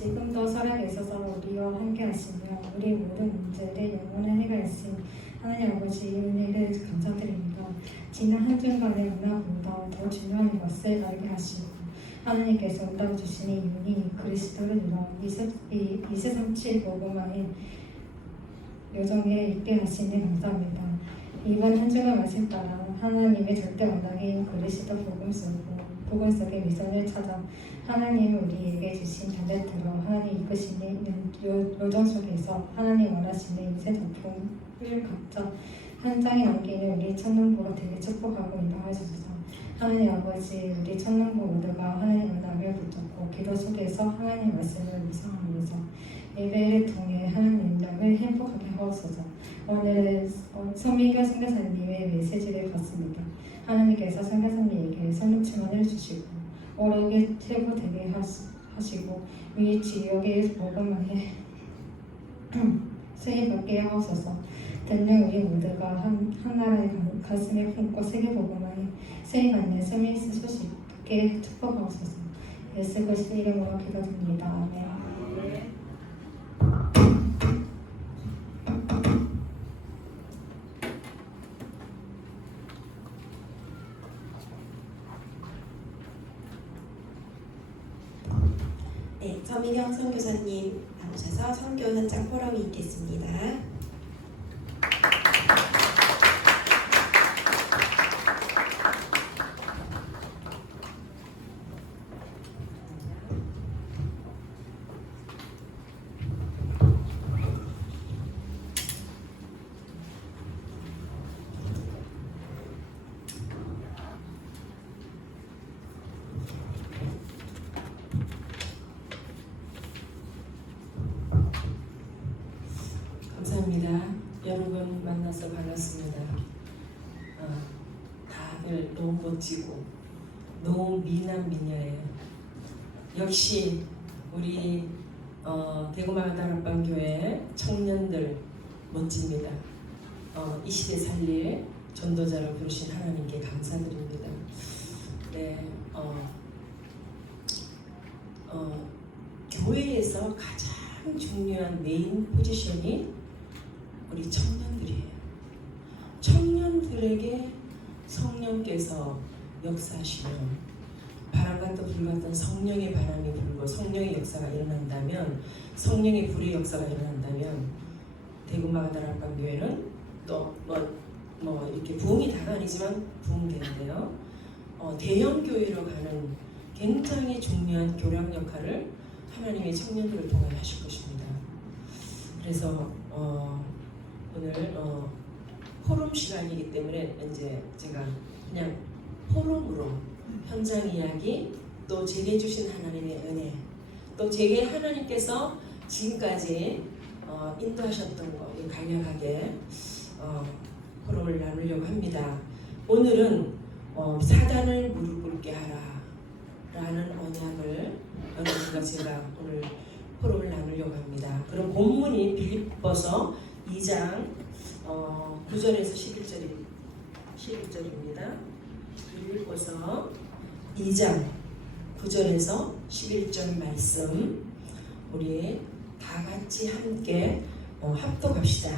지금도 살아계셔서 우리와 함께 하시며 우리 모든 문제를 영원한 해결하신 하나님 아버지의 은혜를 감사드립니다. 지난 한 주간의 문화보다 더 중요한 것을 알게 하시고 하나님께서 응답 주시니 이유니 그리스도를 믿어 237 복음화의 여정에 있게 하시니 감사합니다. 이번 한 주간 말씀 따라 하나님의 절대 원당인 그리스도 복음 속의 미션을 찾아 하나님이 우리에게 주신 잔대대로 하나님 이끄시는 여정 속에서 하나님 원하시는 인생 작품을 각자 한 장에 남기는 우리 천능부가 되게 축복하고 인도하셔서 하나님 아버지 우리 천능부 모두가 하나님 만남을 붙잡고 기도 속에서 하나님 말씀을 묵상하면서 예배를 통해 하나님 만남을 행복하게 하옵소서. 오늘 서민교 선교사님의 메시지를 받습니다. 하나님께서 선교사님에게 성령 충만을 주시고 오르게 회복되게 하시고 이 지역의 복음만에 세계받게 하옵소서. 듣는 우리 모두가 한 나라의 가슴에 품고 세계 복음만에 세계받는生命 소식에 축복하옵소서. 예수 그리스도 이름으로 기도드립니다. 아멘. 네, 서민경 선교사님 나오셔서 선교 현장 포럼이 있겠습니다. 감사합니다. 여러분 만나서 반갑습니다. 다들 너무 멋지고 너무 미남 미녀예요. 역시 우리 대구마가다락방교회 청년들 멋집니다. 이 시대 살릴 전도자로 부르신 하나님께 감사드립니다. 네, 교회에서 가장 중요한 메인 포지션이 우리 청년들이에요. 청년들에게 성령께서 역사하시면 바람같던 불같던 성령의 바람이 불고 성령의 역사가 일어난다면, 성령의 불의 역사가 일어난다면 대구마가다락방교회는 또 이렇게 부흥이 다가 아니지만 부흥되는데요. 대형 교회로 가는 굉장히 중요한 교량 역할을 하나님의 청년들을 통해 하실 것입니다. 그래서 오늘 포럼 시간이기 때문에 이제 제가 그냥 포럼으로 현장 이야기, 또 제게 주신 하나님의 은혜, 또 제게 하나님께서 지금까지 인도하셨던 거 간략하게 포럼을 나누려고 합니다. 오늘은 사단을 무릎 꿇게 하라 라는 언약을 여러분과 제가 오늘 포럼을 나누려고 합니다. 그럼 본문이 빌립보서 2장 9절에서 11절입니다. 빌립보서 2장 9절에서 11절 말씀 우리 다 같이 함께 합독합시다.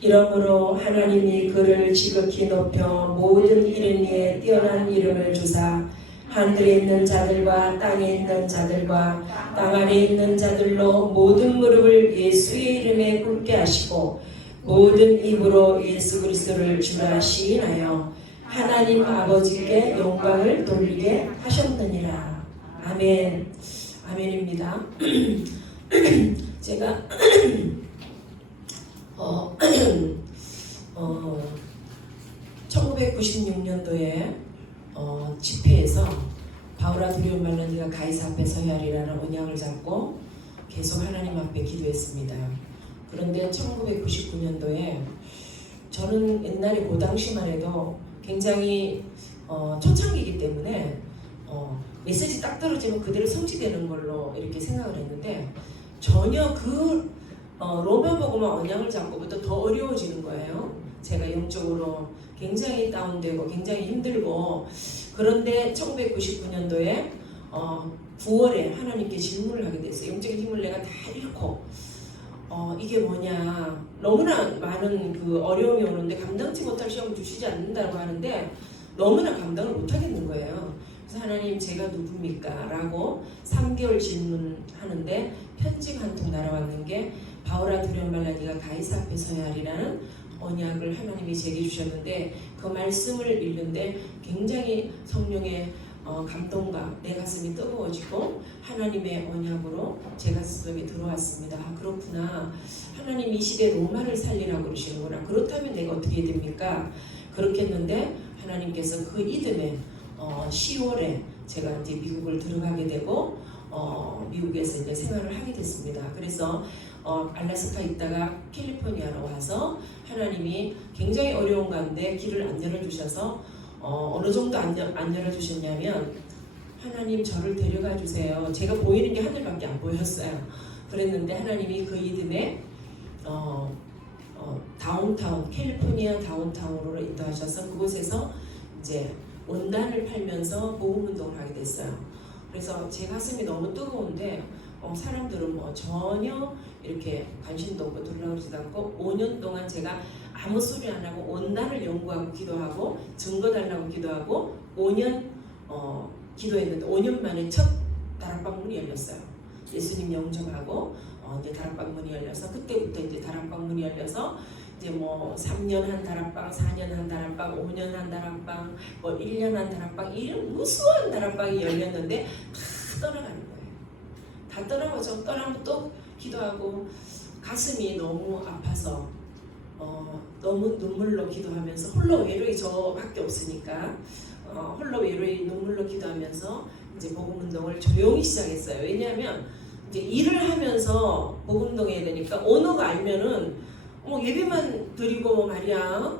이러므로 하나님이 그를 지극히 높여 모든 이름 위에 뛰어난 이름을 주사 하늘에 있는 자들과 땅에 있는 자들과 땅 아래에 있는 자들로 모든 무릎을 예수의 이름에 꿇게 하시고 모든 입으로 예수 그리스도를 주라 시인하여 하나님 아버지께 영광을 돌리게 하셨느니라. 아멘. 아멘입니다. 제가 1996년도에 집회에서 바울아 두려움 말라 네가 가이사 앞에 서야 하리라는 언약을 잡고 계속 하나님 앞에 기도했습니다. 그런데 1999년도에 저는 옛날에 그 당시만 해도 굉장히 초창기이기 때문에 메시지 딱 떨어지면 그대로 성취되는 걸로 이렇게 생각을 했는데 전혀 그 로마복음화 언약을 잡고부터 더 어려워지는 거예요. 제가 영적으로 굉장히 다운되고 굉장히 힘들고, 그런데 1999년도에 9월에 하나님께 질문을 하게 됐어요. 영적인 힘을 내가 다 잃고 이게 뭐냐, 너무나 많은 그 어려움이 오는데 감당치 못할 시험을 주시지 않는다고 하는데 너무나 감당을 못하겠는 거예요. 그래서 하나님 제가 누굽니까? 라고 3개월 질문하는데 편지가 한 통 날아왔는 게 바울아 두려움 말라 네가 가이사 앞에 서야 하리라는 언약을 하나님이 제게 주셨는데 그 말씀을 읽는데 굉장히 성령의 감동과 내 가슴이 뜨거워지고 하나님의 언약으로 제 가슴에 들어왔습니다. 그렇구나. 하나님 이 시대에 로마를 살리라고 그러시는구나. 그렇다면 내가 어떻게 됩니까? 그렇게 했는데 하나님께서 그 이듬해 10월에 제가 이제 미국을 들어가게 되고 미국에서 이제 생활을 하게 됐습니다. 그래서 알래스카 있다가 캘리포니아로 와서 하나님이 굉장히 어려운 가운데 길을 안 열어주셔서 어느 정도 안 열어주셨냐면 하나님 저를 데려가 주세요. 제가 보이는 게 하늘밖에 안 보였어요. 그랬는데 하나님이 그 이듬해 다운타운 캘리포니아 다운타운으로 인도하셔서 그곳에서 이제 원단을 팔면서 복음운동을 하게 됐어요. 그래서 제 가슴이 너무 뜨거운데 사람들은 뭐 전혀 이렇게 관심도 없고 놀라우지도 않고 5년 동안 제가 아무 소리 안 하고 원단을 연구하고 기도하고 증거 달라고 기도하고 5년 기도했는데 5년 만에 첫 다락방 문이 열렸어요. 예수님 영접하고 이제 다락방 문이 열려서 그때부터 이제 다락방 문이 열려서 이제 뭐 3년 한 다락방, 4년 한 다락방, 5년 한 다락방, 뭐 1년 한 다락방 이런 무수한 다락방이 열렸는데 다 떠나가는 거예요. 다 떠나가죠. 떠나면 또 기도하고 가슴이 너무 아파서 너무 눈물로 기도하면서 홀로 외로이 저밖에 없으니까 홀로 외로이 눈물로 기도하면서 이제 복음운동을 조용히 시작했어요. 왜냐하면 이제 일을 하면서 복음운동해야 되니까 언어가 알면은 예배만 드리고 말이야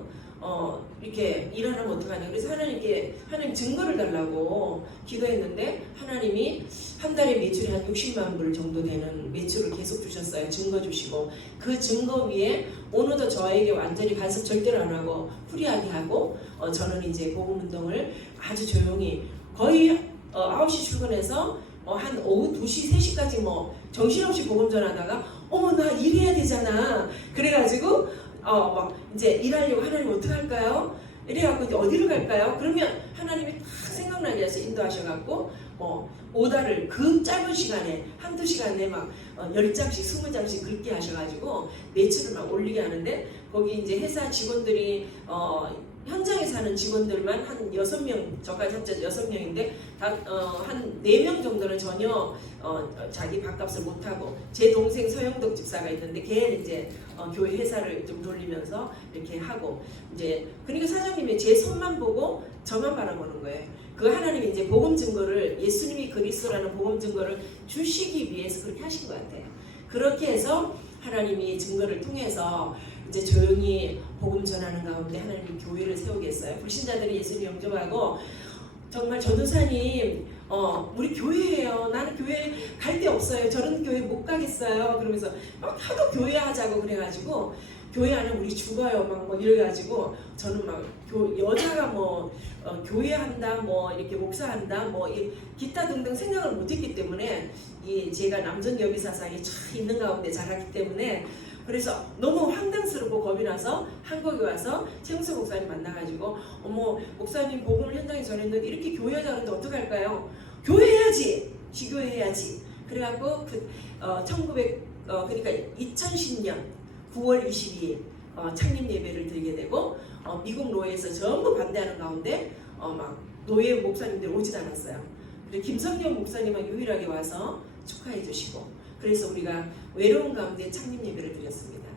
이렇게 일하면 어떡하냐. 그래서 하나님께 하나님 증거를 달라고 기도했는데 하나님이 한 달에 매출이 한 60만 불 정도 되는 매출을 계속 주셨어요. 증거 주시고 그 증거 위에 오늘도 저에게 완전히 간섭 절대로 안 하고 후리하게 하고 저는 이제 복음운동을 아주 조용히 거의 9시 출근해서 한 오후 2시, 3시까지 뭐 정신없이 복음 전하다가 나 일해야 되잖아. 그래가지고 막 이제 일하려고 하나님 어떡할까요? 이래갖고 이제 어디로 갈까요? 그러면 하나님이 딱 생각나게 해서 인도하셔갖고 오다를 그 짧은 시간에 한두 시간에 막 10장씩 20장씩 긁게 하셔가지고 매출을 막 올리게 하는데 거기 이제 회사 직원들이 현장에 사는 직원들만 한 6명, 저까지 합쳐 6명인데 한 4명 정도는 전혀 자기 밥값을 못하고 제 동생 서영덕 집사가 있는데 걔는 이제 교회 회사를 좀 돌리면서 이렇게 하고 이제 그러니까 사장님이 제 손만 보고 저만 바라보는 거예요. 그 하나님이 이제 복음 증거를 예수님이 그리스도라는 복음 증거를 주시기 위해서 그렇게 하신 것 같아요. 그렇게 해서 하나님이 증거를 통해서 이제 조용히 복음 전하는 가운데 하나님이 교회를 세우겠어요. 불신자들이 예수님 영접하고 정말 전도사님 우리 교회예요. 나는 교회 갈 데 없어요. 저런 교회 못 가겠어요. 그러면서 막 하도 교회 하자고 그래가지고 교회 안 하면 우리 죽어요. 막 뭐 이래가지고 저는 막 여자가 뭐 교회 한다, 뭐 이렇게 목사한다, 뭐 기타 등등 생각을 못했기 때문에 제가 남전 여비 사상이 참 있는 가운데 자랐기 때문에 그래서 너무 황당스럽고 겁이 나서 한국에 와서 최웅석 목사님 만나가지고 목사님 복음을 현장에 전했는데 이렇게 교회하자 그러는데 어떡할까요? 교회해야지! 지교회해야지! 그래갖고 그러니까 2010년 9월 22일 창립 예배를 드리게 되고 미국 노예에서 전부 반대하는 가운데 막 노예 목사님들 오지도 않았어요. 그리고 김성년 목사님은 유일하게 와서 축하해 주시고 그래서 우리가 외로운 가운데 창립 예배를 드렸습니다.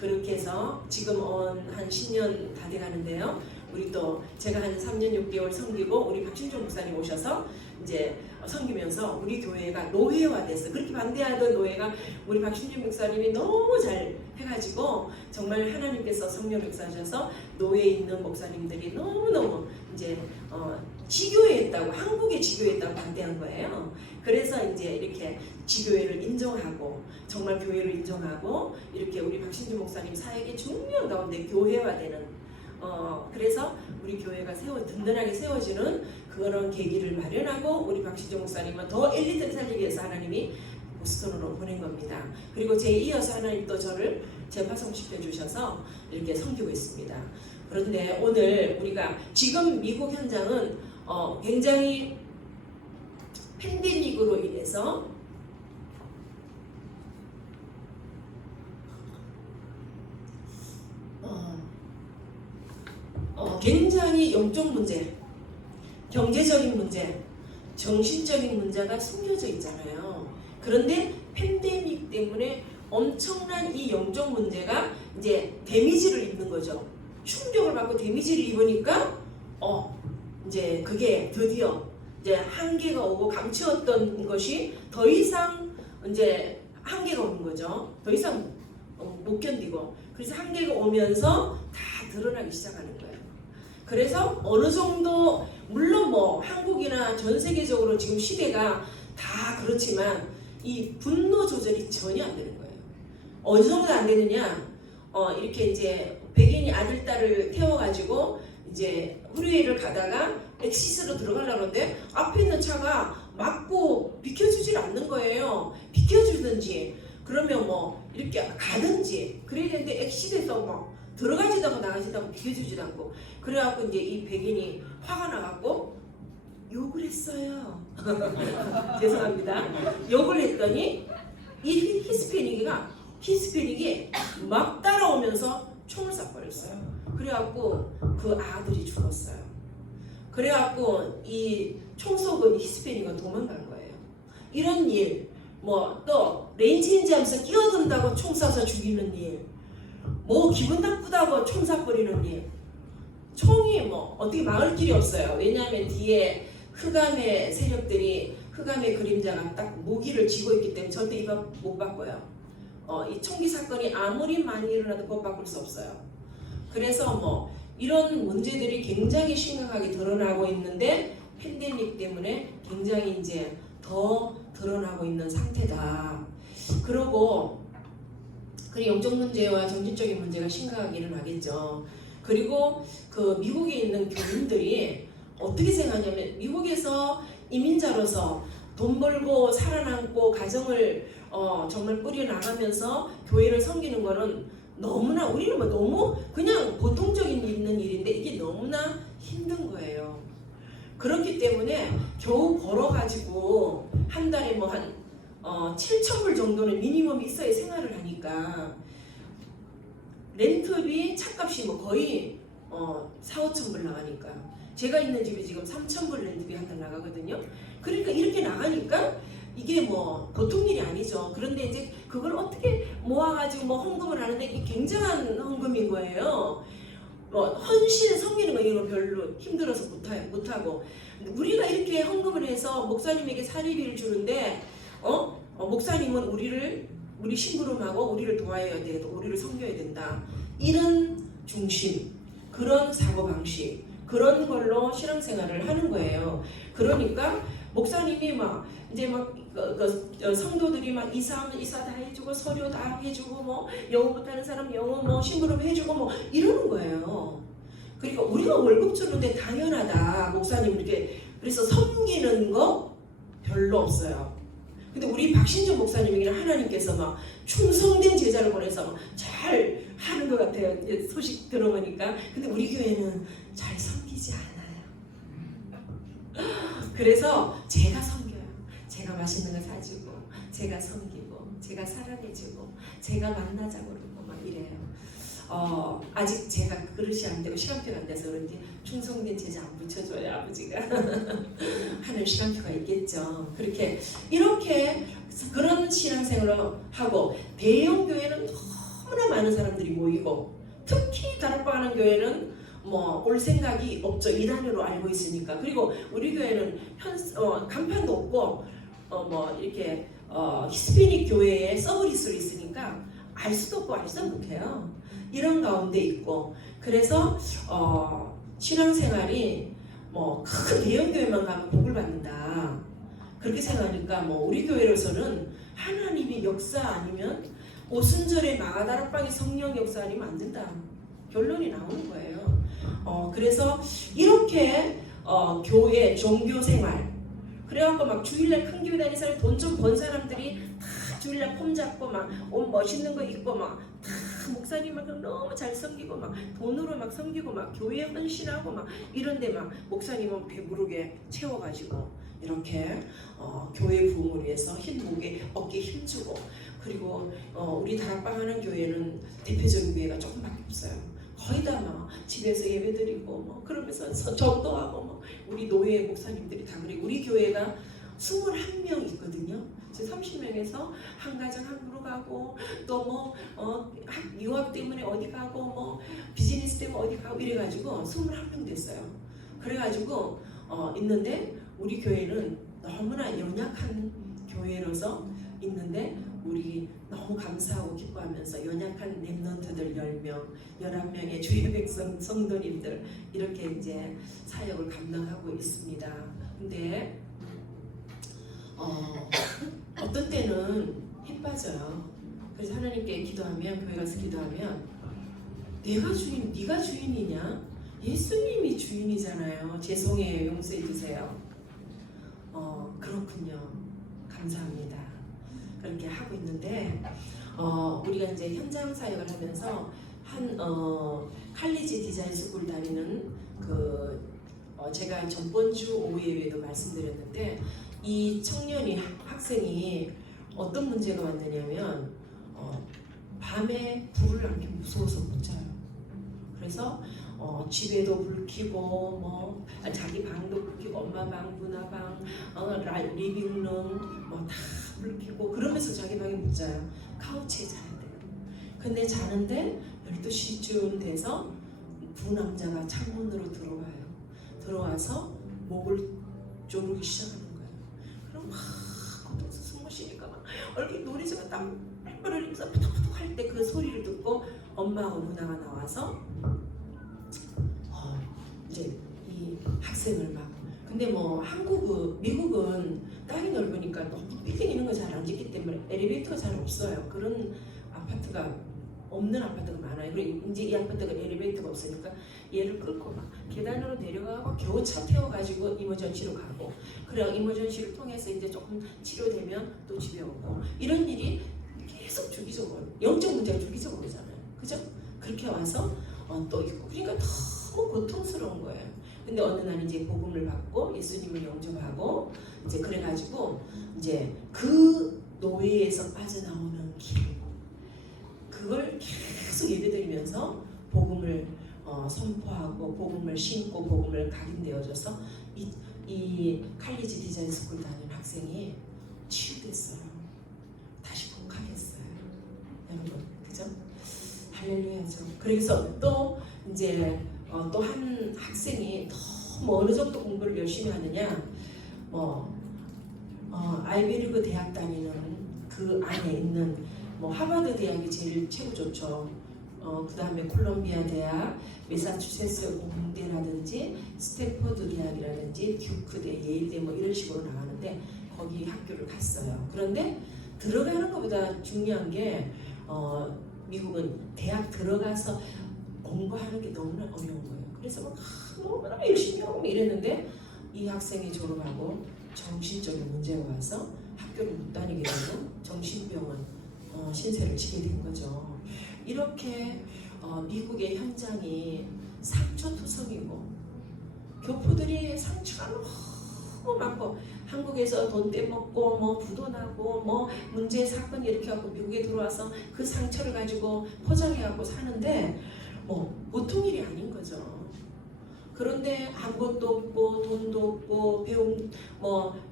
그렇게 해서 지금 한 10년 다 돼가는데요. 우리 또 제가 한 3년 6개월 섬기고 우리 박신종 목사님 오셔서 이제 섬기면서 우리 교회가 노예화돼서 그렇게 반대하던 노예가 우리 박신종 목사님이 너무 잘 해가지고 정말 하나님께서 성령 역사하셔서 노예에 있는 목사님들이 너무너무 이제 지교회했다고 한국에 지교회했다고 반대한 거예요. 그래서 이제 이렇게 지교회를 인정하고 정말 교회를 인정하고 이렇게 우리 박신주 목사님 사역이 중요한 가운데 교회화되는 그래서 우리 교회가 든든하게 세워지는 그런 계기를 마련하고 우리 박신정 목사님은 더 엘리트를 살리기 위해서 하나님이 보스턴으로 보낸 겁니다. 그리고 제 이어서 하나님 또 저를 재파송시켜 주셔서 이렇게 섬기고 있습니다. 그런데 오늘 우리가 지금 미국 현장은 굉장히 팬데믹으로 인해서 굉장히 영적 문제, 경제적인 문제, 정신적인 문제가 숨겨져 있잖아요. 그런데 팬데믹 때문에 엄청난 이 영적 문제가 이제 데미지를 입는 거죠. 충격을 받고 데미지를 입으니까 이제 그게 드디어 이제 한계가 오고 감추었던 것이 더 이상 이제 한계가 오는 거죠. 더 이상 못 견디고 그래서 한계가 오면서 다 드러나기 시작하는 거예요. 그래서 어느 정도 물론 뭐 한국이나 전 세계적으로 지금 시대가 다 그렇지만 이 분노 조절이 전혀 안 되는 거예요. 어느 정도 안 되느냐? 이렇게 이제 백인이 아들 딸을 태워가지고 이제 후리웨이를 가다가 엑시스로 들어가려고 하는데 앞에 있는 차가 막고 비켜주질 않는 거예요. 비켜주든지 그러면 뭐 이렇게 가든지 그래야 되는데 엑시스에서 막 들어가지도 않고 나가지도 않고 비켜주지도 않고 그래갖고 이제 이 백인이 화가 나갖고 욕을 했어요. 죄송합니다. 욕을 했더니 이 히스패닉이 막 따라오면서 총을 쏴버렸어요. 그래갖고 그 아들이 죽었어요. 그래갖고 이 총 쏘은 히스패닉은 도망간 거예요. 이런 일, 뭐 또 레인체인지 하면서 끼어든다고 총 쏴서 죽이는 일, 뭐 기분 나쁘다고 총 쏴버리는 일, 총이 뭐 어떻게 막을 길이 없어요. 왜냐하면 뒤에 흑암의 세력들이 흑암의 그림자가 딱 무기를 쥐고 있기 때문에 절대 이거 못 바꿔요. 이 총기 사건이 아무리 많이 일어나도 못 바꿀 수 없어요. 그래서 뭐 이런 문제들이 굉장히 심각하게 드러나고 있는데 팬데믹 때문에 굉장히 이제 더 드러나고 있는 상태다. 그리고 영적 문제와 정신적인 문제가 심각하게 일어나겠죠. 그리고 그 미국에 있는 교인들이 어떻게 생각하냐면 미국에서 이민자로서 돈 벌고 살아남고 가정을 정말 꾸려나가면서 교회를 섬기는 거는 너무나 우리는 뭐 너무 그냥 보통적인 있는 일인데 이게 너무나 힘든 거예요. 그렇기 때문에 겨우 벌어가지고 한 달에 뭐 한 7,000불 정도는 미니멈이 있어야 생활을 하니까 렌트비 차값이 뭐 거의 4,000~5,000불 나가니까 제가 있는 집이 지금 3,000불 렌트비 한 달 나가거든요. 그러니까 이렇게 나가니까 이게 뭐 보통 일이 아니죠. 그런데 이제 그걸 어떻게 모아가지고 뭐 헌금을 하는데 이게 굉장한 헌금인 거예요. 뭐 헌신 섬기는 거 이거 별로 힘들어서 못하고 우리가 이렇게 헌금을 해서 목사님에게 사례비를 주는데 목사님은 우리 심부름하고 우리를 도와야 되고 우리를 섬겨야 된다. 이런 중심, 그런 사고방식, 그런 걸로 신앙생활을 하는 거예요. 그러니까 목사님이 막 이제 막 성도들이 막 이사하면 이사 다 해주고 서류 다 해주고 뭐 영어 못하는 사람 영어 뭐 심부름 해주고 뭐 이러는 거예요. 그러니까 우리가 월급 주는데 당연하다 목사님 이렇게 그래서 섬기는 거 별로 없어요. 근데 우리 박신정 목사님에게는 하나님께서 막 충성된 제자를 보내서 잘 하는 것 같아요. 소식 들어보니까. 근데 우리 교회는 잘 섬기지 않아요. 그래서 제가 섬겨요. 제가 맛있는 거 사주고, 제가 섬기고, 제가 사랑해주고, 제가 만나자고 그러고 막 이래요. 아직 제가 그릇이 안 되고 시간표가 안 돼서 그런지 충성된 제자 안 붙여줘요 아버지가. 하는 시간표가 있겠죠. 이렇게 그런 신앙생활을 하고 대형 교회는 너무나 많은 사람들이 모이고 특히 다락방하는 교회는 뭐 올 생각이 없죠. 이단으로 알고 있으니까. 그리고 우리 교회는 간판도 없고 뭐 이렇게 히스패닉 교회에 서브리스로 있으니까 알 수도 없고 알 수도 못해요. 이런 가운데 있고 그래서 신앙생활이 뭐 큰 대형 교회만 가면 복을 받는다 그렇게 생각하니까 뭐 우리 교회로서는 하나님의 역사 아니면 오순절에 마가다락방의 성령 역사 아니면 안 된다 결론이 나오는 거예요. 그래서 이렇게 교회 종교 생활 그래갖고 막 주일날 큰 교회 다니는 사람이 돈 좀 번 사람들이 다 주일날 폼 잡고 막 옷 멋있는 거 입고 막 다 목사님을 너무 잘 섬기고 막 돈으로 막 섬기고 막 교회에 헌신하고 막 이런데 막 목사님은 배부르게 채워가지고 이렇게 교회 부흥을 위해서 목에 어깨에 힘주고 그리고 우리 다락방 하는 교회는 대표적인 교회가 조금밖에 없어요. 거의 다 막 집에서 예배드리고 뭐 그러면서 전도하고 뭐 우리 노예 목사님들이 다 그리고 우리 교회가 21명 있거든요. 30명에서 한 가정 한국으로 가고 또 뭐 유학 때문에 어디 가고 뭐 비즈니스 때문에 어디 가고 이래가지고 21명 됐어요. 그래가지고 있는데 우리 교회는 너무나 연약한 교회로서 있는데 우리 너무 감사하고 기뻐하면서 연약한 렘넌트들 10명, 11명의 주의 백성 성도님들 이렇게 이제 사역을 감당하고 있습니다. 근데 어떤 때는 힘 빠져요. 그래서 하나님께 기도하면 교회 가서 기도하면 내가 주인, 네가 주인이냐? 예수님이 주인이잖아요. 죄송해요. 용서해 주세요. 그렇군요. 감사합니다. 그렇게 하고 있는데 우리가 이제 현장 사역을 하면서 한 칼리지 디자인 스쿨 다니는 제가 전번 주 오후에도 말씀드렸는데 이 청년이 학생이 어떤 문제가 왔느냐면 밤에 불을 안 켜면 무서워서 못 자요. 그래서 집에도 불 켜고 뭐 자기 방도 불 켜고 엄마 방, 누나 방, 리빙룸 뭐 다 불 켜고 그러면서 자기 방에 못 자요. 카우치에 자야 돼요. 근데 자는데 12시쯤 돼서 두 남자가 창문으로 들어와요. 들어와서 목을 조르기 시작하는 거예요. 그럼 막 고통스러워 숨 못 쉬니까 막 얼굴 노래지가 땀 뻘뻘 흘리면서 푸덕푸덕 할 때 그 소리를 듣고 엄마하고 누나가 나와서 이제 이 학생을 막 근데 뭐 미국은 땅이 넓으니까 너무 빌딩 이런 거 잘 안 짓기 때문에 엘리베이터가 잘 없어요. 그런 아파트가 없는 아파트가 많아요. 그리고 이제 이 아파트가 엘리베이터가 없으니까 얘를 끌고 막 계단으로 내려가고 겨우 차 태워가지고 이머전시로 가고 그래 이머전시를 통해서 이제 조금 치료되면 또 집에 오고 이런 일이 계속 주기적으로 영적 문제가 주기적으로 오잖아요. 그죠? 그렇게 와서 또 있고 그러니까 너무 고통스러운 거예요. 근데 어느 날 이제 복음을 받고 예수님을 영접하고 이제 그래가지고 이제 그 노예에서 빠져나오는 길 그걸 계속 예배드리면서 복음을 선포하고 복음을 신고 복음을 각인되어져서 이 칼리지 디자인 스쿨 다니는 학생이 치유됐어요. 다시 복학했어요. 여러분, 그죠? 할렐루야죠. 그래서 또 이제 또 한 학생이 너무 어느 정도 공부를 열심히 하느냐, 아이비리그 대학 다니는 그 안에 있는 하버드 대학이 제일 최고 좋죠. 그 다음에 콜롬비아 대학, 매사추세츠 공대라든지 스탠퍼드 대학이라든지 듀크대, 예일대 이런 식으로 나가는데 거기 학교를 갔어요. 그런데 들어가는 것보다 중요한 게 미국은 대학 들어가서 공부하는 게 너무나 어려운 거예요. 그래서 막 너무나 열심히 하고 이랬는데 이 학생이 졸업하고 정신적인 문제가 와서 학교를 못 다니게 되고 정신병원 신세를 지게 된 거죠. 이렇게 미국의 현장이 상처투성이고 교포들이 상처가 너무 많고 한국에서 돈 떼먹고 부도 나고 문제 사건이 이렇게 하고 미국에 들어와서 그 상처를 가지고 포장해갖고 사는데 보통 일이 아닌 거죠. 그런데 아무것도 없고 돈도 없고 배운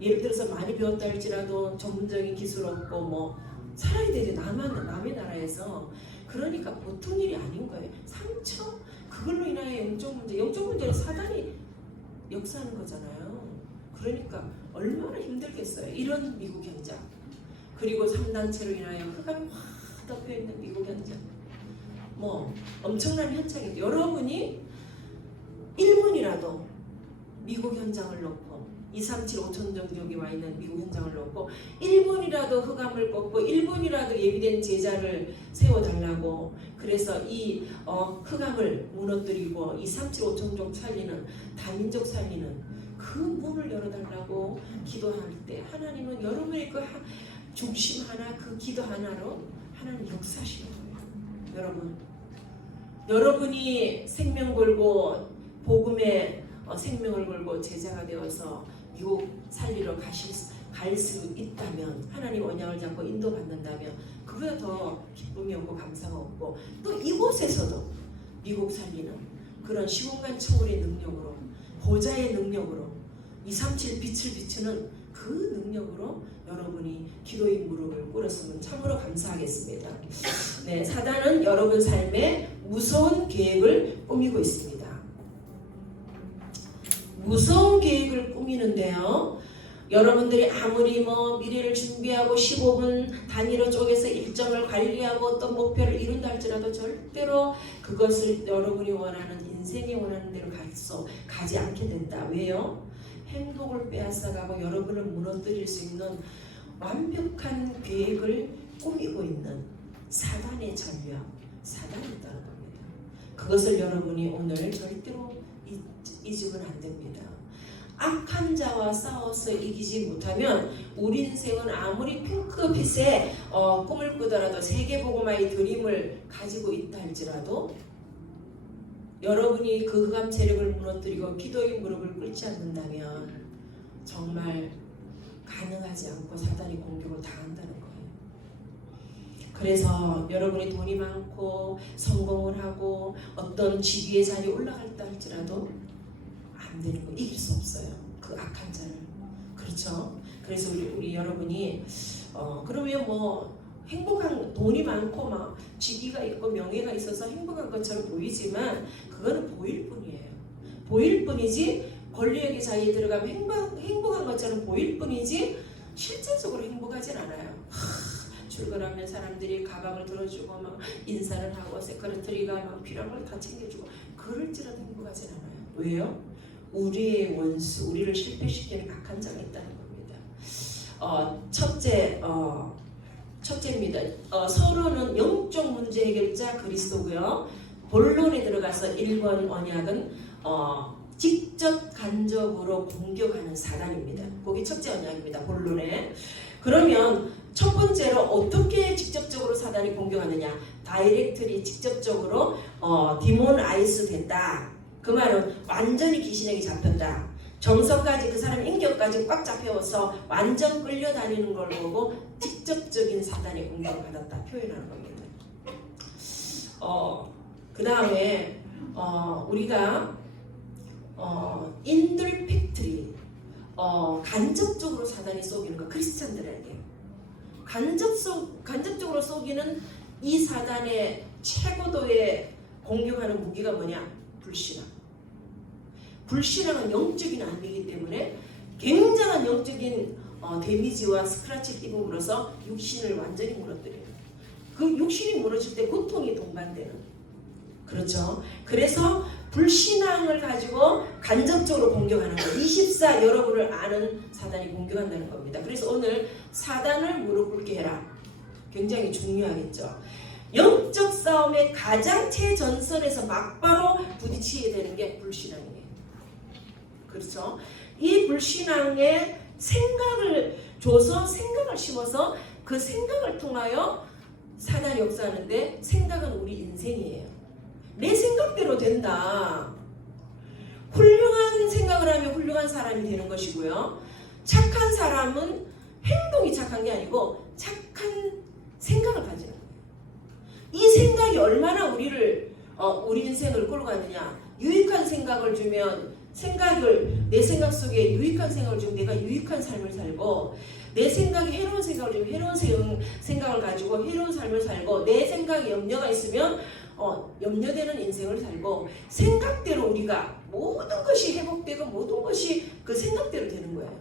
예를 들어서 많이 배웠다 할지라도 전문적인 기술 없고 살아야 되지 남의 나라에서. 그러니까 보통 일이 아닌 거예요. 상처 그걸로 인하여 영적 문제는 사단이 역사하는 거잖아요. 그러니까 얼마나 힘들겠어요. 이런 미국 현장. 그리고 3단체로 인하여 흑암이 확 덮여있는 미국 현장. 엄청난 현장인데 여러분이 1분이라도 미국 현장을 놓고 237 5천 종족이 와 있는 미국 현장을 놓고 1분이라도 흑암을 꺾고 1분이라도 예비된 제자를 세워달라고 그래서 이 흑암을 무너뜨리고 237 5천족 살리는 다민족 살리는 그 문을 열어달라고 기도할 때 하나님은 여러분의 그 중심 하나 그 기도 하나로 하나님 역사하시는 거예요. 여러분이 생명 걸고 복음의 생명을 걸고 제자가 되어서 미국 살리러 갈 수 있다면 하나님 언약을 잡고 인도받는다면 그보다 더 기쁨이 없고 감사가 없고 또 이곳에서도 미국 살리는 그런 시공간 초월의 능력으로 보좌의 능력으로 237 빛을 비추는 그 능력으로 여러분이 기도의 무릎을 꿇었으면 참으로 감사하겠습니다. 네, 사단은 여러분 삶에 무서운 계획을 꾸미고 있습니다. 무서운 계획을 꾸미는데요. 여러분들이 아무리 미래를 준비하고 15분 단위로 쪼개서 일정을 관리하고 어떤 목표를 이룬다 할지라도 절대로 그것을 여러분이 원하는 인생이 원하는 대로 가지 않게 된다. 왜요? 행복을 빼앗아가고 여러분을 무너뜨릴 수 있는 완벽한 계획을 꾸미고 있는 사단의 전략, 사단이 있다는 겁니다. 그것을 여러분이 오늘 절대로 잊으면 안 됩니다. 악한 자와 싸워서 이기지 못하면 우리 인생은 아무리 핑크빛의 꿈을 꾸더라도 세계복음화의 드림을 가지고 있다 할지라도 여러분이 그 흑암 세력을 무너뜨리고 기도의 무릎을 꿇지 않는다면 정말 가능하지 않고 사단이 공격을 당한다는 거예요. 그래서 여러분이 돈이 많고 성공을 하고 어떤 지위의 자리에 올라갔다 할지라도 안 되는 거 이길 수 없어요. 그 악한 자를. 그렇죠? 그래서 우리 여러분이 그러면 행복한 돈이 많고 막 직위가 있고 명예가 있어서 행복한 것처럼 보이지만 그거는 보일 뿐이에요. 보일 뿐이지 권력의 자리에 들어가면 행복한 것처럼 보일 뿐이지 실제적으로 행복하진 않아요. 출근하면 사람들이 가방을 들어주고 막 인사를 하고 세크레터리가 막 필요한 걸 다 챙겨주고 그럴지라도 행복하진 않아요. 왜요? 우리의 원수, 우리를 실패시키는 악한 자가 있다는 겁니다. 첫째입니다. 서로는 영적 문제 해결자 그리스도고요. 본론에 들어가서 1번 언약은 직접 간접으로 공격하는 사단입니다. 그게 첫째 언약입니다. 본론에. 그러면 첫 번째로 어떻게 직접적으로 사단이 공격하느냐? 다이렉트리 직접적으로 디몬아이스 됐다. 그 말은 완전히 귀신에게 잡혔다. 정서까지 그 사람 인격까지 꽉 잡혀서 완전 끌려다니는 걸 보고 직접적인 사단의 공격을 받았다 표현하는 겁니다. 그 다음에 우리가 인들 팩트리 간접적으로 사단이 쏘기는 거 크리스찬들에게 간접적으로 쏘기는 이 사단의 최고도의 공격하는 무기가 뭐냐? 불신앙. 불신앙은 영적인 암이기 때문에 굉장한 영적인 데미지와 스크래치를 입음으로써 육신을 완전히 무너뜨려요. 그 육신이 무너질 때 고통이 동반되는. 그렇죠. 그래서 불신앙을 가지고 간접적으로 공격하는 거예요. 24 여러분을 아는 사단이 공격한다는 겁니다. 그래서 오늘 사단을 무릎 꿇게 해라. 굉장히 중요하겠죠. 영적 싸움의 가장 최전선에서 막바로 부딪히게 되는 게 불신앙이에요. 그렇죠? 이 불신앙에 생각을 줘서 생각을 심어서 그 생각을 통하여 사단이 역사하는데 생각은 우리 인생이에요. 내 생각대로 된다. 훌륭한 생각을 하면 훌륭한 사람이 되는 것이고요. 착한 사람은 행동이 착한 게 아니고 착한 생각을 가지는 거예요. 이 생각이 얼마나 우리 인생을 끌고 가느냐. 유익한 생각을 주면 내 생각 속에 유익한 생각을 주면 내가 유익한 삶을 살고 내 생각이 해로운 생각을 주면 해로운 생각을 가지고 해로운 삶을 살고 내 생각에 염려가 있으면 염려되는 인생을 살고 생각대로 우리가 모든 것이 회복되고 모든 것이 그 생각대로 되는 거예요.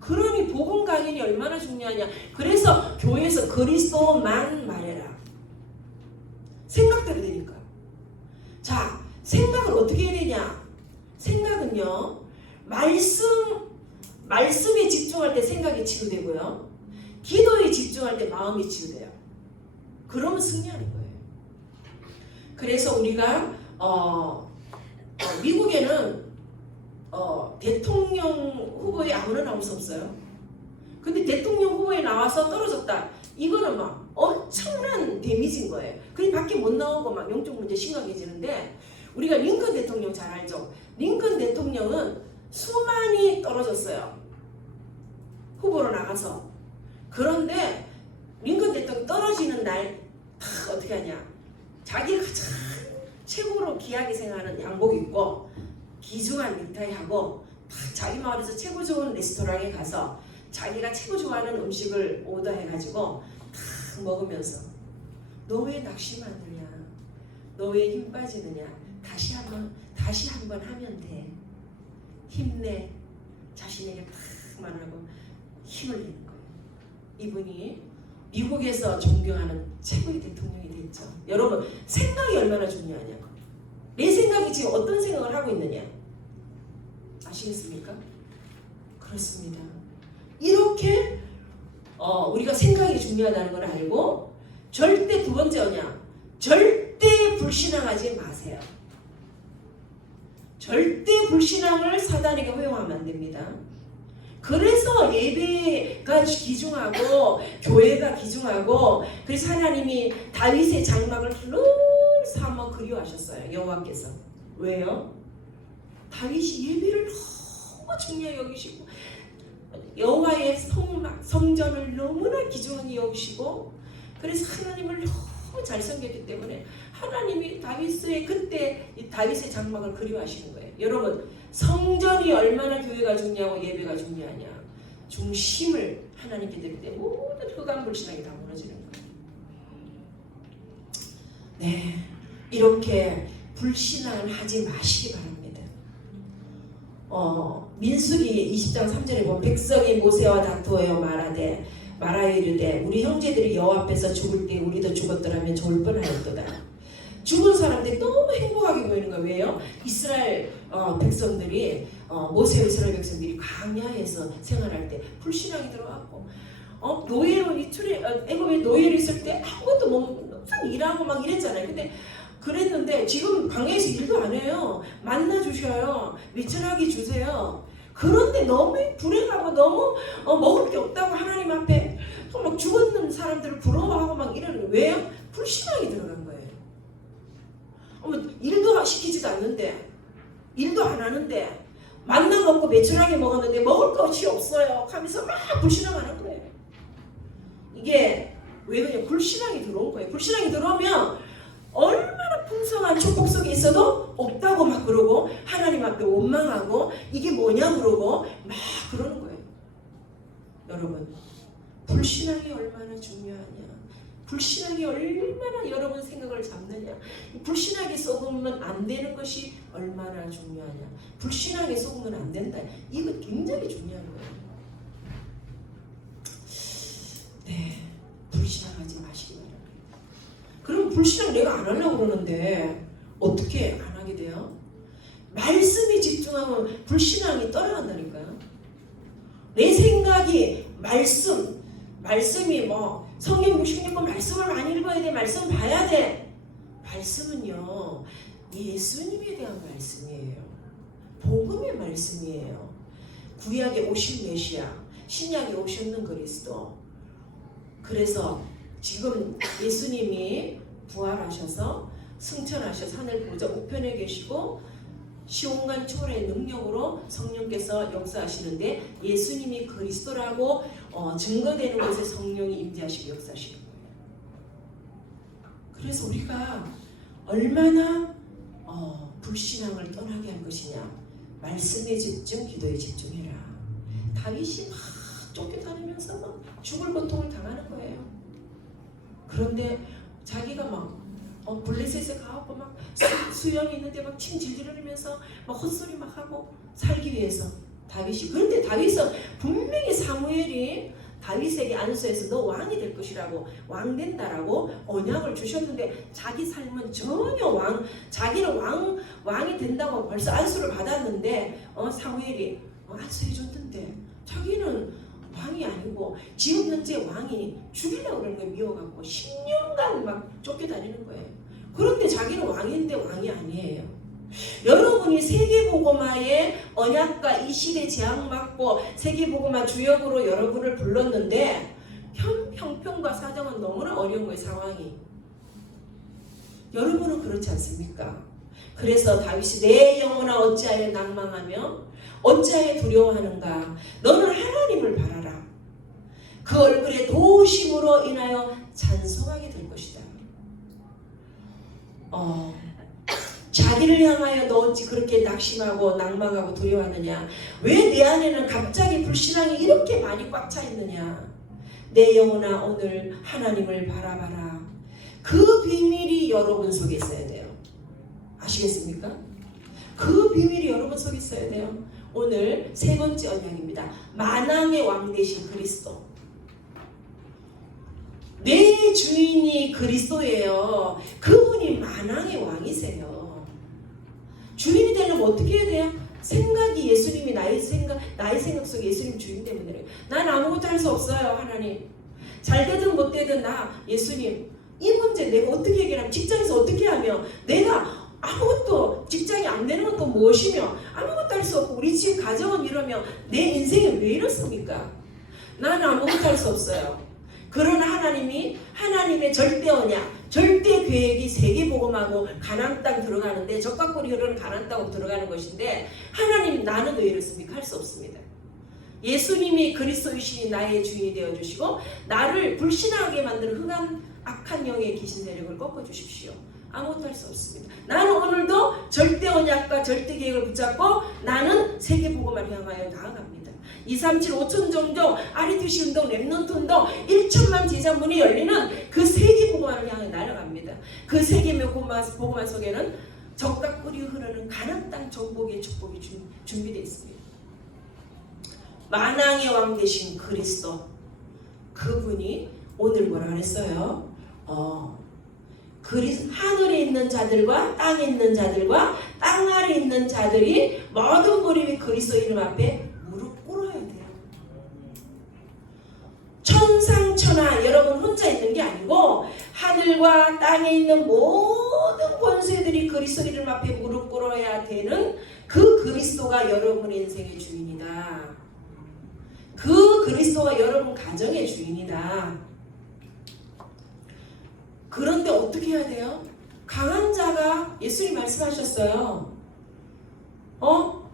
그러니 복음 강인이 얼마나 중요하냐. 그래서 교회에서 그리스도만 말해라. 생각대로 되니까. 자, 생각을 어떻게 해야 되냐. 생각은요, 말씀 말씀에 집중할 때 생각이 치유되고요. 기도에 집중할 때 마음이 치유돼요. 그러면 승리하는 거예요. 그래서 우리가 미국에는 대통령 후보에 아무나 나올 수 없어요. 근데 대통령 후보에 나와서 떨어졌다. 이거는 막 엄청난 데미지인 거예요. 그게 밖에 못 나오고 막 영적 문제 심각해지는데 우리가 링컨 대통령 잘 알죠? 링컨 대통령은 수많이 떨어졌어요. 후보로 나가서. 그런데 링컨 대통령 떨어지는 날 어떻게 하냐? 자기가 가장 최고로 귀하게 생각하는 양복 입고 귀중한 넥타이 하고 자기 마을에서 최고 좋은 레스토랑에 가서 자기가 최고 좋아하는 음식을 오더해가지고 탁 먹으면서 너 왜 낙심하느냐? 너 왜 힘 빠지느냐? 다시 한번 하면 돼. 힘내. 자신에게 탁 말하고 힘을 내는 거예요. 이분이 미국에서 존경하는 최고의 대통령이 됐죠. 여러분 생각이 얼마나 중요하냐. 내 생각이 지금 어떤 생각을 하고 있느냐. 아시겠습니까? 그렇습니다. 이렇게 우리가 생각이 중요하다는 걸 알고 절대 두 번째 뭐냐? 절대 불신앙하지 마세요. 절대 불신앙을 사단에게 허용하면 안 됩니다. 그래서 예배가 귀중하고 교회가 귀중하고 그래서 하나님이 다윗의 장막을 늘 삼아 그리워하셨어요. 여호와께서. 왜요? 다윗이 예배를 너무 중요히 여기시고 여호와의 성전을 너무나 귀중히 여기시고 그래서 하나님을 너무 잘 섬겼기 때문에 하나님이 그때 다윗의 장막을 그리워하시는 거예요. 여러분 성전이 얼마나 교회가 중요하고 예배가 중요하냐. 중심을 하나님께 드릴 때 모든 흑암불신앙이 다 무너지는 거예요. 네, 이렇게 불신앙을 하지 마시기 바랍니다. 민수기 20장 3절에 보면 백성이 모세와 다투어 말하여 이르되 우리 형제들이 여호와 앞에서 죽을 때 우리도 죽었더라면 좋을 뻔하였도다. 죽은 사람들이 너무 행복하게 보이는 거예요. 왜요? 이스라엘 백성들이 모세와 이스라엘 백성들이 광야에서 생활할 때 불신앙이 들어왔고 노예로 애굽에 노예로 있을 때 아무것도 못 일하고 막 이랬잖아요. 근데 그랬는데 지금 광야에서 일도 안 해요. 만나 주셔요. 미천하게 주세요. 그런데 너무 불행하고 너무 먹을 게 없다고 하나님 앞에 막 죽었는 사람들을 부러워하고 막 이러는 거예요. 왜요? 불신앙이 들어간 거예요. 일도 시키지도 않는데 일도 안 하는데 만나 먹고 매출하게 먹었는데 먹을 것이 없어요 하면서 막 불신앙하는 거예요. 이게 왜 그냥 불신앙이 들어온 거예요. 불신앙이 들어오면 얼마나 풍성한 축복 속에 있어도 없다고 막 그러고 하나님 앞에 원망하고 이게 뭐냐 그러고 막 그러는 거예요. 여러분 불신앙이 얼마나 중요하냐. 불신앙이 얼마나 여러분 생각을 잡느냐. 불신앙에 썩으면 안 되는 것이 얼마나 중요하냐. 불신앙에 썩으면 안 된다. 이거 굉장히 중요한 거예요. 네, 불신앙하지 마시기 바랍니다. 그럼 불신앙 내가 안 하려고 그러는데 어떻게 안 하게 돼요? 말씀에 집중하면 불신앙이 떠나간다니까요. 내 생각이 말씀이 뭐 성경 66권 말씀을 많이 읽어야 돼. 말씀 봐야 돼. 말씀은요 예수님에 대한 말씀이에요. 복음의 말씀이에요. 구약에 오신 메시아, 신약에 오셨는 그리스도. 그래서 지금 예수님이 부활하셔서 승천하셔서 하늘 보좌 우편에 계시고 시온간 초월의 능력으로 성령께서 역사하시는데 예수님이 그리스도라고 증거되는 곳에 성령이 임재하시고 역사하시는 거예요. 그래서 우리가 얼마나 불신앙을 떠나게 할 것이냐. 말씀에 집중, 기도에 집중해라. 다윗이 막 쫓겨다니면서 막 죽을 고통을 당하는 거예요. 그런데 자기가 막 블레셋에 가고 막 수염이 있는데 막 침 질질 흘리면서 막 헛소리 막 하고 살기 위해서 다윗이. 그런데 다윗은 분명히 사무엘이 다윗에게 안수해서 너 왕이 될 것이라고 왕 된다라고 언약을 주셨는데 자기 삶은 전혀 자기는 왕이 된다고 벌써 안수를 받았는데 사무엘이 안수해 줬던데 자기는 왕이 아니고 지금 현재 왕이 죽이려고 그러는 거예요. 미워갖고 10년간 막 쫓겨다니는 거예요. 그런데 자기는 왕인데 왕이 아니에요. 여러분이 세계복음화의 언약과 이 시대 제약맞고 세계복음화 주역으로 여러분을 불렀는데 형편과 사정은 너무나 어려운 거예요. 상황이. 여러분은 그렇지 않습니까? 그래서 다윗이 내 영혼아 어찌하여 낭망하며 어찌하여 두려워하는가. 너는 하나님을 바라라. 그 얼굴에 도우심으로 인하여 찬송하게 될 것이다. 자기를 향하여 너 어찌 그렇게 낙심하고 낭망하고 두려워하느냐. 왜 내 안에는 갑자기 불신앙이 이렇게 많이 꽉 차 있느냐. 내 영혼아 오늘 하나님을 바라봐라. 그 비밀이 여러분 속에 있어야 돼요. 아시겠습니까? 그 비밀이 여러분 속에 있어야 돼요. 오늘 세 번째 언약입니다. 만왕의 왕 되신 그리스도. 내 주인이 그리스도예요. 그분이 만왕의 왕이세요. 주인이 되려면 어떻게 해야 돼요? 생각이 예수님이 나의 생각 속에 예수님 주인 때문에 그래요. 난 아무것도 할 수 없어요. 하나님. 잘 되든 못 되든 나 예수님 이 문제 내가 어떻게 해결하면 직장에서 어떻게 하며 내가 아무것도 직장이 안 되는 건 또 무엇이며 아무것도 할 수 없고 우리 집 가정은 이러며 내 인생이 왜 이렇습니까? 나는 아무것도 할 수 없어요. 그러나 하나님이 하나님의 절대 언약 절대 계획이 세계복음하고 가나안 땅 들어가는데 적과 꿀이 흐르는 가나안 땅으로 들어가는 것인데 하나님 나는 왜 이렇습니까? 할 수 없습니다. 예수님이 그리스도이시니 나의 주인이 되어주시고 나를 불신하게 만드는 흑암 악한 영의 귀신 세력을 꺾어주십시오. 아무것도 할 수 없습니다. 나는 오늘도 절대 언약과 절대 계획을 붙잡고 나는 세계복음을 향하여 나아갑니다. 237 5천 종족 RETC 운동 랩넌트 운동 1천만 제자문이 열리는 그 세계복음을 향해 날아갑니다. 그 세계복음화 속에는 적과 꿀이 흐르는 가나안 땅 정복의 축복이 준비되어 있습니다. 만왕의 왕 되신 그리스도 그분이 오늘 뭐라 그랬어요? 하늘에 있는 자들과 땅에 있는 자들과 땅 아래 있는 자들이 모든 무릎이 그리스도 이름 앞에 무릎 꿇어야 돼요. 천상천하 여러분 혼자 있는 게 아니고 하늘과 땅에 있는 모든 권세들이 그리스도 이름 앞에 무릎 꿇어야 되는 그 그리스도가 여러분의 인생의 주인이다. 그 그리스도가 여러분 가정의 주인이다. 그런데 어떻게 해야 돼요? 강한 자가 예수님 말씀하셨어요.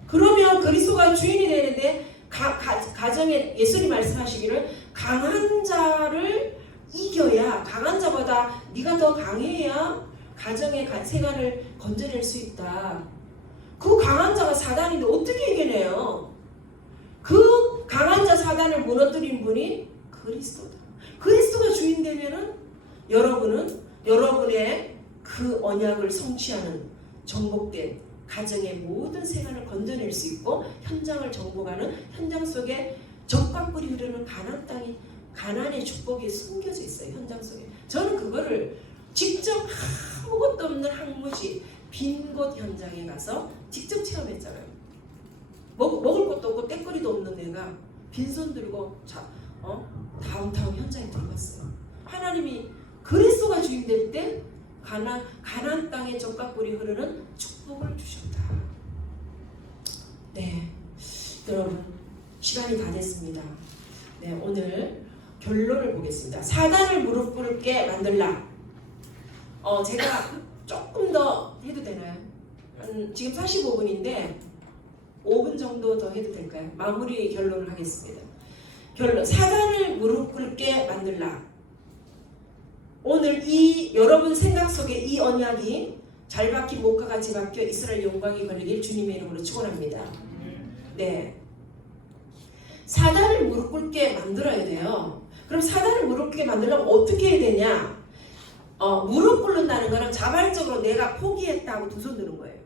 그러면 그리스도가 주인이 되는데 가정에 예수님 말씀하시기를 강한 자를 이겨야 강한 자보다 네가 더 강해야 가정의 생활을 건져낼 수 있다. 그 강한 자가 사단인데 어떻게 이겨내요? 그 강한 자 사단을 무너뜨린 분이 그리스도다. 그리스도가 주인 되면은 여러분은 여러분의 그 언약을 성취하는 정복된 가정의 모든 생활을 건져낼 수 있고 현장을 정복하는 현장 속에 적과 꿀이 흐르는 가나안 땅이 가나안의 축복이 숨겨져 있어요. 현장 속에. 저는 그거를 직접 아무것도 없는 항무지 빈 곳 현장에 가서 직접 체험했잖아요. 먹을 것도 없고 떼거리도 없는 내가 빈손 들고 다운타운 현장에 들어갔어요. 하나님이 그리스도가 주인 될 때 가나안 땅에 적과 꿀이 흐르는 축복을 주셨다. 네, 여러분 시간이 다 됐습니다. 네, 오늘 결론을 보겠습니다. 사단을 무릎 꿇게 만들라. 제가 조금 더 해도 되나요? 지금 45분인데 5분 정도 더 해도 될까요? 마무리 결론을 하겠습니다. 결론. 사단을 무릎 꿇게 만들라. 오늘 이 여러분 생각 속에 이 언약이 잘 박힌 목과 같이 박혀 이스라엘 영광이 걸리길 주님의 이름으로 축원합니다. 네. 사단을 무릎 꿇게 만들어야 돼요. 그럼 사단을 무릎 꿇게 만들려면 어떻게 해야 되냐? 무릎 꿇는다는 거는 자발적으로 내가 포기했다고 두 손 드는 거예요.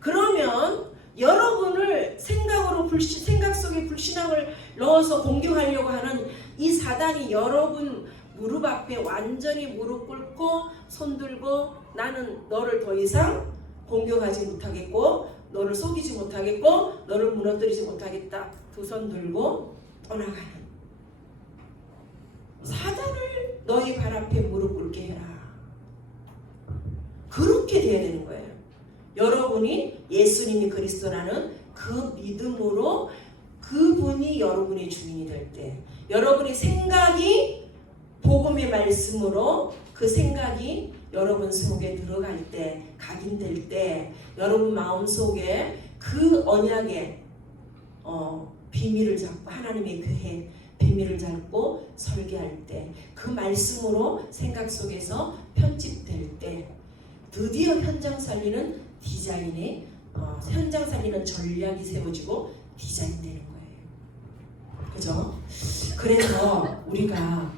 그러면 여러분을 생각 속에 불신앙을 넣어서 공격하려고 하는 이 사단이 여러분 무릎 앞에 완전히 무릎 꿇고 손 들고 나는 너를 더 이상 공격하지 못하겠고 너를 속이지 못하겠고 너를 무너뜨리지 못하겠다. 두 손 들고 떠나가는 사단을 너희 발 앞에 무릎 꿇게 해라. 그렇게 돼야 되는 거예요. 여러분이 예수님이 그리스도라는 그 믿음으로 그분이 여러분의 주인이 될 때, 여러분의 생각이 복음의 말씀으로 그 생각이 여러분 속에 들어갈 때, 각인될 때, 여러분 마음 속에 그 언약의 비밀을 잡고 하나님의 계획 비밀을 잡고 설계할 때, 그 말씀으로 생각 속에서 편집될 때, 드디어 현장 살리는 디자인의 현장 살리는 전략이 세워지고 디자인되는 거예요. 그죠? 그래서 우리가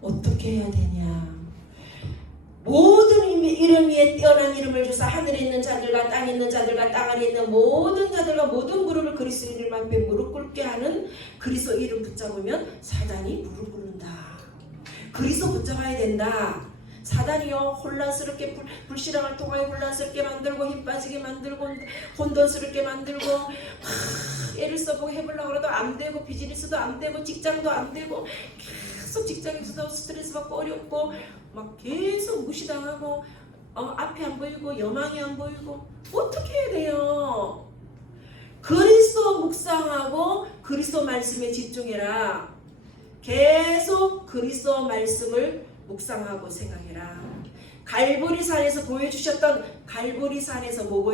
어떻게 해야 되냐? 모든 이름 위에 뛰어난 이름을 주사 하늘에 있는 자들과 땅에 있는 자들과 땅 아래 있는 모든 자들과 모든 무릎을 그리스도 이름 앞에 무릎 꿇게 하는 그리스도 이름 붙잡으면 사단이 무릎 꿇는다. 그리스도 붙잡아야 된다. 사단이요 혼란스럽게 불신앙을 통하여 혼란스럽게 만들고 힘 빠지게 만들고 혼돈스럽게 만들고 애를 써보고 해보려고 해도 안 되고 비즈니스도 안 되고 직장도 안 되고 계속 직장에서도 스트레스 받고 어렵고 막 계속 무시당하고 앞이 안 보이고 여망이 안 보이고 어떻게 해야 돼요? 그리스도 묵상하고 그리스도 말씀에 집중해라. 계속 그리스도 말씀을 묵상하고 생각해라. 갈보리산에서 보여주셨던 갈보리산에서 뭐